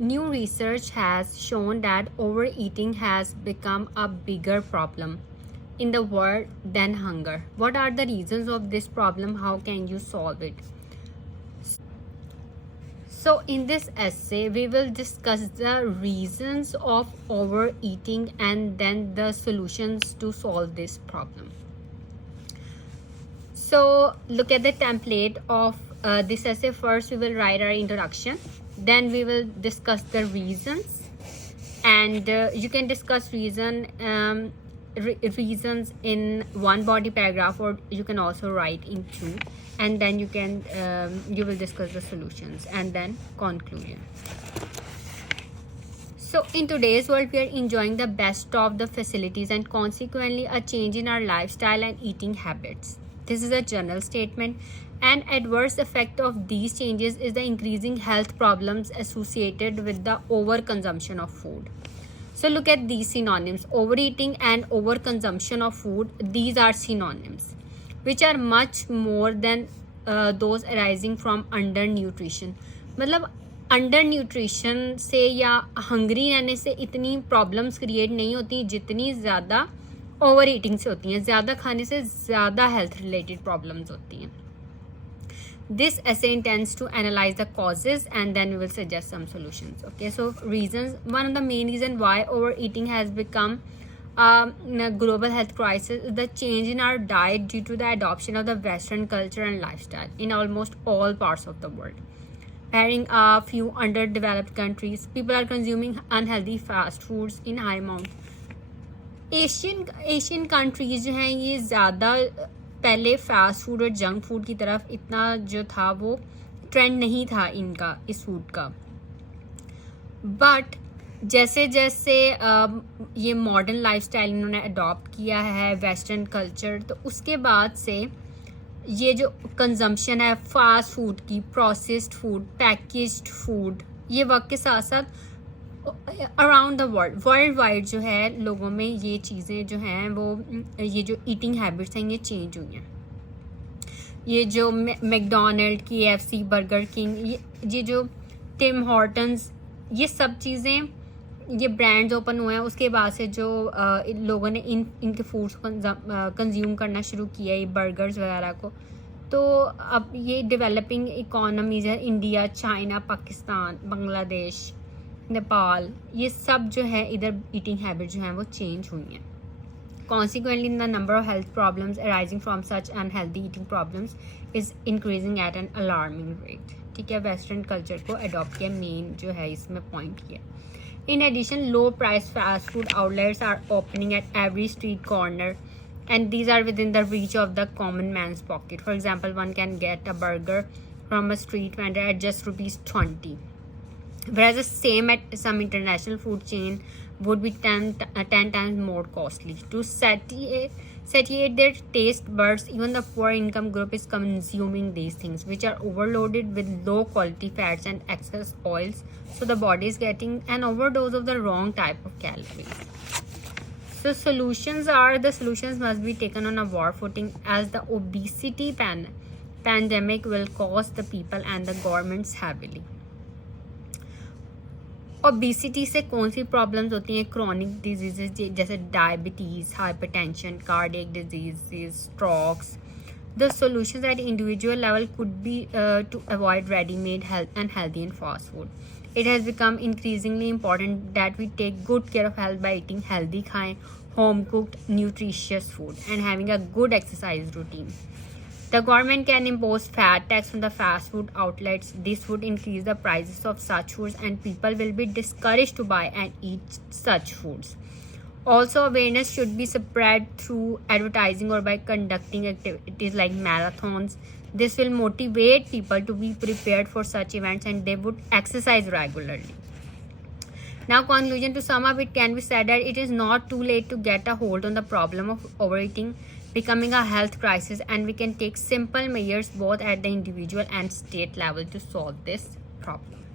New research has shown that overeating has become a bigger problem in the world than hunger. What are the reasons of this problem? How can you solve it? So, in this essay, we will discuss the reasons of overeating and then the solutions to solve this problem. So, look at the template of this essay. First, we will write our introduction, then we will discuss the reasons, and you can discuss reasons in one body paragraph, or you can also write in two, and then you will discuss the solutions and then conclusion. So in today's world, we are enjoying the best of the facilities and consequently a change in our lifestyle and eating habits. This is a general statement. An adverse effect of these changes is the increasing health problems associated with the overconsumption of food. So look at these synonyms: overeating and overconsumption of food. These are synonyms which are much more than those arising from undernutrition. मतलब under nutrition से या hungry रहने से इतनी problems create नहीं होती जितनी ज़्यादा ओवर ईटिंग से होती हैं. ज़्यादा खाने से ज़्यादा हेल्थ रिलेटेड प्रॉब्लम्स होती हैं. This essay intends to analyze the causes and then we will suggest some solutions. Okay, so reasons. One of the main reasons why overeating has become a global health crisis is the change in our diet due to the adoption of the Western culture and lifestyle in almost all parts of the world. Barring a few underdeveloped countries, people are consuming unhealthy fast foods in high amounts. Asian countries जो हैं ये ज़्यादा पहले fast food और junk food की तरफ इतना जो था वो ट्रेंड नहीं था इनका इस फूड का. बट जैसे जैसे ये मॉडर्न लाइफस्टाइल इन्होंने अडॉप्ट किया है वेस्टर्न कल्चर, तो उसके बाद से ये जो कंजम्पशन है फास्ट फूड की, प्रोसेस्ड फूड, पैकेज्ड फूड, ये वक्त के साथ साथ अराउंड द वर्ल्ड वाइड जो है लोगों में ये चीज़ें जो हैं वो ये जो ईटिंग हैबिट्स हैं ये चेंज हुई हैं. ये जो मैकडोनल्ड, KFC, बर्गर किंग, ये जो टिम हॉर्टन्स, ये सब चीज़ें ये ब्रांड्स ओपन हुए हैं उसके बाद से जो लोगों ने इनके फूड्स कंज्यूम करना शुरू किया ये बर्गर्स वगैरह को. तो अब ये डेवलपिंग इकोनॉमीज है, इंडिया, चाइना, पाकिस्तान, बांग्लादेश, नेपाल, ये सब जो है इधर ईटिंग हैबिट जो हैं वो चेंज हुई हैं. Consequently, the number of health problems arising from such unhealthy eating problems is increasing at an alarming rate. ठीक है, वेस्टर्न कल्चर को अडॉप्ट किया, मेन जो है इसमें पॉइंट किया. In addition, low price fast food outlets are opening at every street corner and these are within the reach of the common man's pocket. For example, one can get a burger from a street vendor at just ₹20. Whereas the same at some international food chain would be 10 times more costly. To satiate their taste buds, even the poor income group is consuming these things, which are overloaded with low quality fats and excess oils, so the body is getting an overdose of the wrong type of calories. So the solutions must be taken on a war footing, as the obesity pandemic will cost the people and the governments heavily. Obesity से कौन सी problems होती हैं? Chronic diseases जैसे diabetes, hypertension, cardiac diseases, strokes. The solutions at individual level could be to avoid readymade unhealthy and fast food. It has become increasingly important that we take good care of health by eating healthy, home cooked, nutritious food and having a good exercise routine. The government can impose fat tax on the fast food outlets. This would increase the prices of such foods and people will be discouraged to buy and eat such foods. Also, awareness should be spread through advertising or by conducting activities like marathons. This will motivate people to be prepared for such events and they would exercise regularly. Now, conclusion: to sum up, it can be said that it is not too late to get a hold on the problem of overeating becoming a health crisis, and we can take simple measures both at the individual and state level to solve this problem.